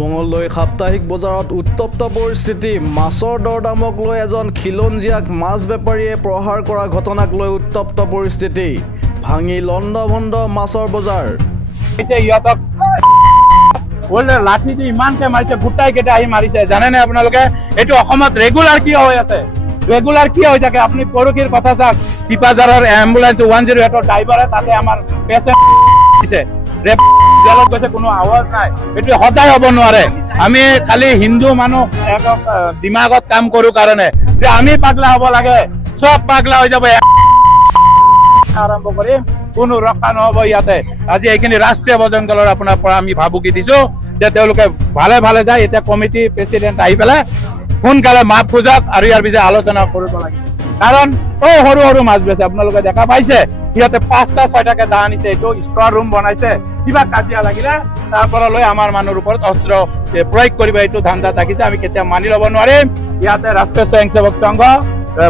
মঙলদৈ সাপ্তাহিক বজাৰত উত্তপ্ত পৰিস্থিতি। মাছৰ দৰদামক লৈ এজন খিলঞ্জীয়াক মাছ বেপাৰীয়ে প্ৰহাৰ কৰা ঘটনাক লৈ উত্তপ্ত পৰিস্থিতি। ভাঙি লণ্ডভণ্ড মাছৰ বজাৰ। ইহঁতক লাঠি দি ইমানকে মাৰিছে, গোটাই কেইটা আহি মাৰিছে। জানেনে আপোনালোকে এইটো অসমত ৰেগুলাৰ কিয় হৈ আছে? ৰেগুলাৰ কিয় হৈ থাকে? আপুনি পৰহিৰ কথা চাওক, চিপাঝাৰৰ এম্বুলেন্স 108ৰ ড্ৰাইভাৰে তাতে আমাৰ পেচেণ্ট দিছে, জেলত গৈছে, কোনো আৱাজ নাই। এইটো সদায় হ'ব নোৱাৰে। আমি খালি হিন্দু মানুহ দিমাগত কাম কৰো কাৰণে যে আমি পাগলা হ'ব লাগে, চব পাগলা হৈ যাব। আৰম্ভ কৰিম, কোনো ৰক্ষা নহব ইয়াতে। আজি এইখিনি ৰাষ্ট্ৰীয় বজৰং দলৰ আপোনাৰ পৰা আমি ভাবুকি দিছো যে তেওঁলোকে ভালে ভালে যায়। এতিয়া কমিটি প্ৰেচিডেণ্ট আহি পেলাই সোনকালে মাপ খোজক আৰু ইয়াৰ বিষয়ে আলোচনা কৰিব লাগে। কাৰণ সৰু সৰু মাছ বেছে, আপোনালোকে দেখা পাইছে সিহঁতে 5টা 6টাকে দা আনিছে। এইটো ষ্টৰ ৰুম বনাইছে, কিবা কাজিয়া লাগিলে তাৰ পৰা লৈ আমাৰ মানুহৰ ওপৰত অস্ত্ৰ প্ৰয়োগ কৰিব, এইটো ধান্দা থাকিছে। আমি কেতিয়া মানি ল'ব নোৱাৰিম। ইয়াতে ৰাষ্ট্ৰীয় স্বয়ংসেৱক সংঘ,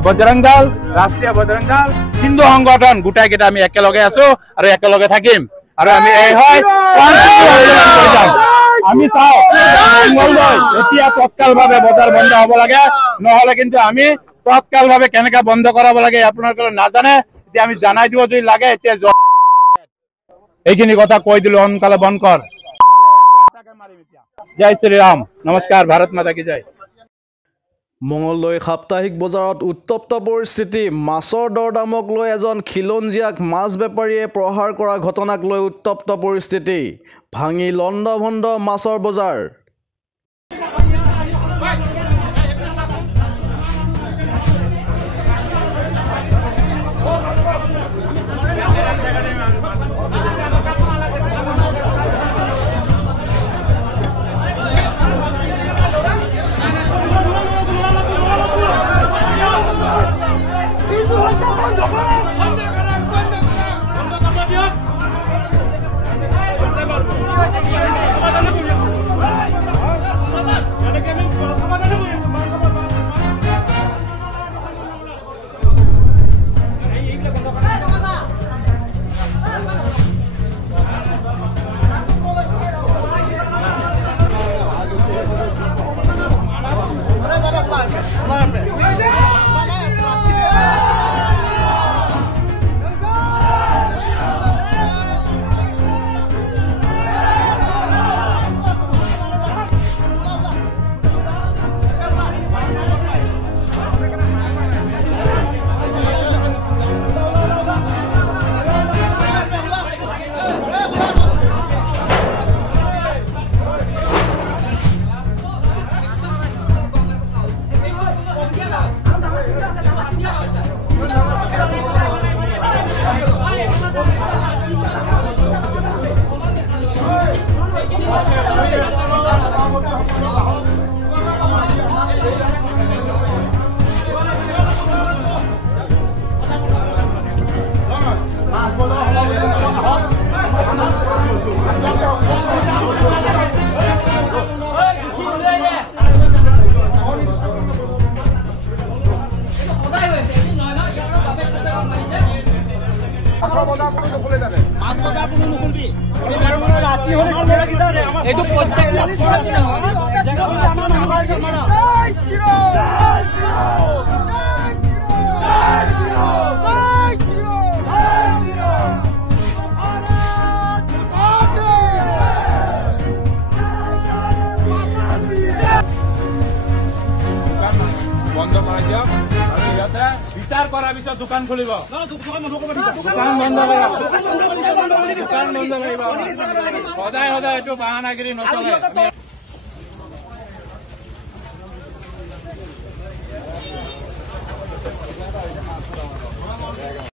বজৰং দল, ৰাষ্ট্ৰীয় বজৰং দল, হিন্দু সংগঠন গোটাই কেইটা আমি একেলগে আছো আৰু একেলগে থাকিম। আৰু আমি এই হয় আমি চাওঁ এতিয়া তৎকালভাৱে বজাৰ বন্ধ হ'ব লাগে, নহলে কিন্তু আমি তৎকালভাৱে কেনেকে বন্ধ কৰাব লাগে আপোনালোকে নাজানে। এতিয়া আমি জানাই দিব যদি লাগে। এতিয়া এইখিনি কথা কৈ দিলো, সোনকালে বন্ধ কৰ। জয় শ্ৰীৰাম, নমস্কাৰ, ভাৰত মাতা কি জয়। মঙলদৈ সাপ্তাহিক বজাৰত উত্তপ্ত পৰিস্থিতি। মাছৰ দৰদামক লৈ এজন খিলঞ্জীয়াক মাছ বেপাৰীয়ে প্ৰহাৰ কৰা ঘটনাক লৈ উত্তপ্ত পৰিস্থিতি। ভাঙি লণ্ডভণ্ড মাছৰ বজাৰ। বন্ধ কৰা যাক আৰু ইয়াতে বিচাৰ কৰাৰ পিছত দোকান খুলিব। দোকান বন্ধ কৰিব, সদায় সদায় এইটো বাহানাগিৰি নচলে।